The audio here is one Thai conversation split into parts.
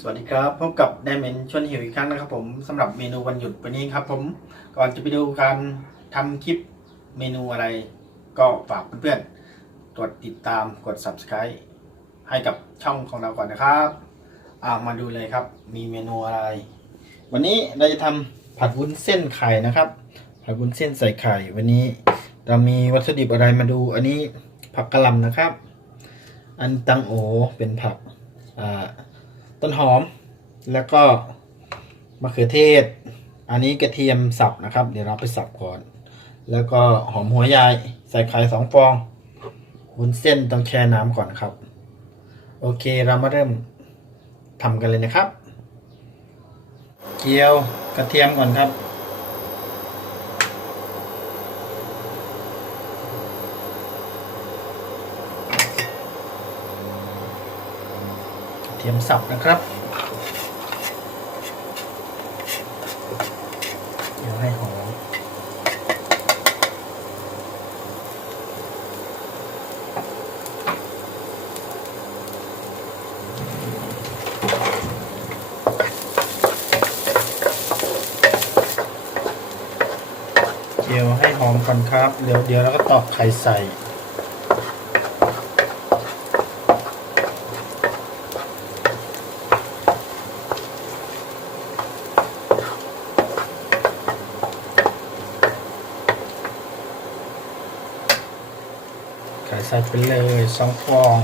สวัสดีครับพบกับไดเมนชวนหิวอีกครั้งนะครับผมสำหรับเมนูวันหยุดวันนี้ครับผมก่อนจะไปดูการทำคลิปเมนูอะไร ก็ฝากเพื่อนๆกดติดตามกด subscribe ให้กับช่องของเราก่อนนะครับอามาดูเลยครับ มีเมนูอะไร วันนี้เราจะทำผัดวุ้นเส้นไข่นะครับ ผัดวุ้นเส้นใส่ไข่ วันนี้เรามีวัตถุดิบอะไรมาดู อันนี้ผักกะหล่ำนะครับ อันตังโอเป็นผักอ่า ต้นหอม แล้วก็มะเขือเทศ อันนี้กระเทียมสับนะครับ เดี๋ยวเราไปสับก่อน แล้วก็หอมหัวใหญ่ใส่ไข่สองฟองวุ้นเส้นต้องแช่น้ำก่อนครับ โอเคเรามาเริ่มทำกันเลยนะครับเจียวกระเทียมก่อนครับ เทียมสับนะครับ เดี๋ยวให้หอมเจียวให้หอมก่อนครับ เดี๋ยวเดี๋ยวเราก็ตอกไข่ใส่ ใส่ไปเลยสองฟอง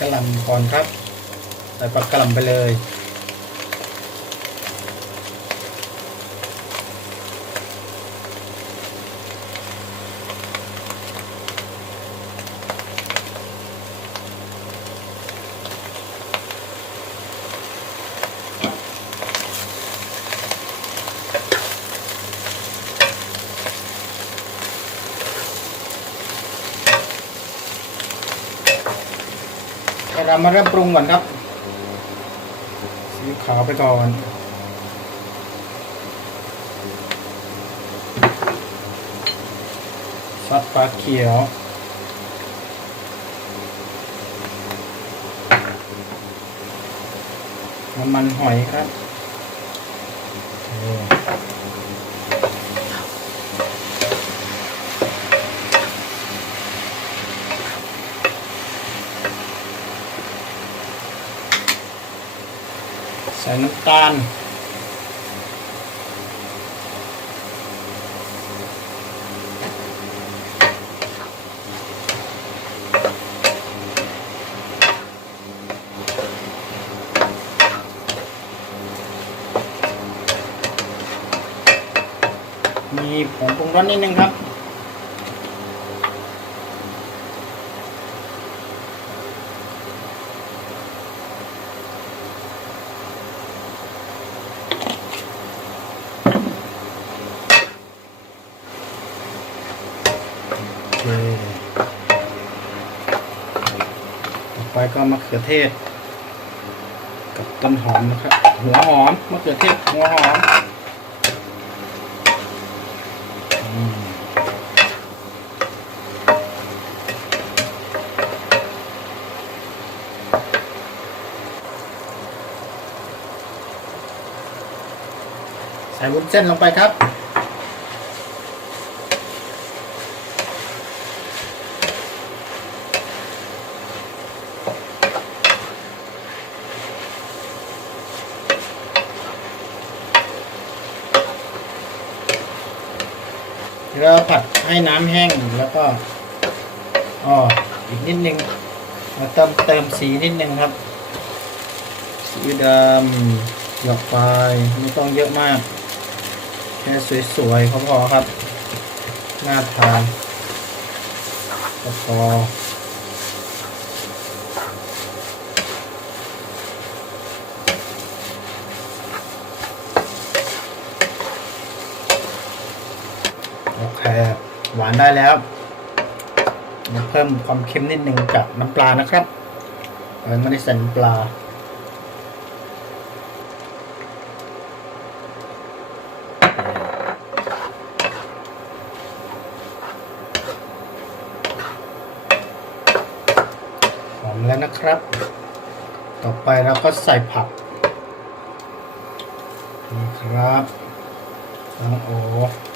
กระหล่ำก่อนครับใส่ปลากระหล่ำไปเลย เรามาเริ่มปรุงก่อนครับซีขาวไปก่อนซัดปลาเขียวน้ำมันหอยครับ น้ำตาล มีผงปรุงรสนิดนึงครับ โอเค ต่อไป ก็มะเขือเทศ กับต้นหอมนะครับ หัวหอมมะเขือเทศหัวหอมใส่วุ้นเส้นลงไปครับ เราผัดให้น้ำแห้งแล้วก็อ๋ออีกนิดนึงมาเติมเติมสีนิดนึงครับ สีดำหยอกไปไม่ต้องเยอะมาก แค่สวยๆพอๆครับน่าทานพอ โอเค หวานได้แล้วมาเพิ่มความเค็มนิดนึงจากน้ำปลานะครับเราไม่ได้ใส่น้ำปลาหอมแล้วนะครับ ต่อไปเราก็ใส่ผักนี่ครับน้องโออื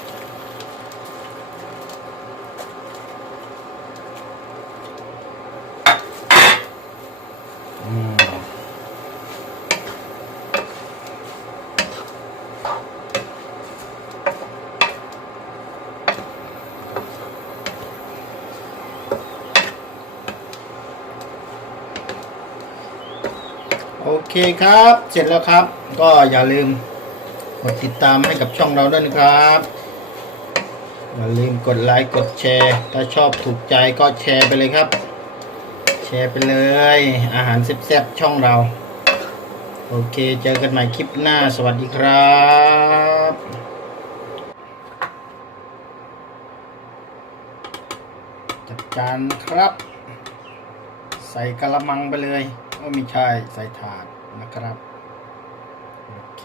เคครับ เสร็จแล้วครับ ก็อย่าลืมกดติดตามให้กับช่องเราด้วยนะครับ อย่าลืมกดไลค์กดแชร์ ถ้าชอบถูกใจก็แชร์ไปเลยครับ แชร์ไปเลย อาหารแซ่บๆช่องเรา โอเค เจอกันใหม่คลิปหน้า สวัสดีครับจัดจานครับ ใส่กระมังไปเลย ก็ไม่ใช่ ใส่ถาด นะครับ โอเค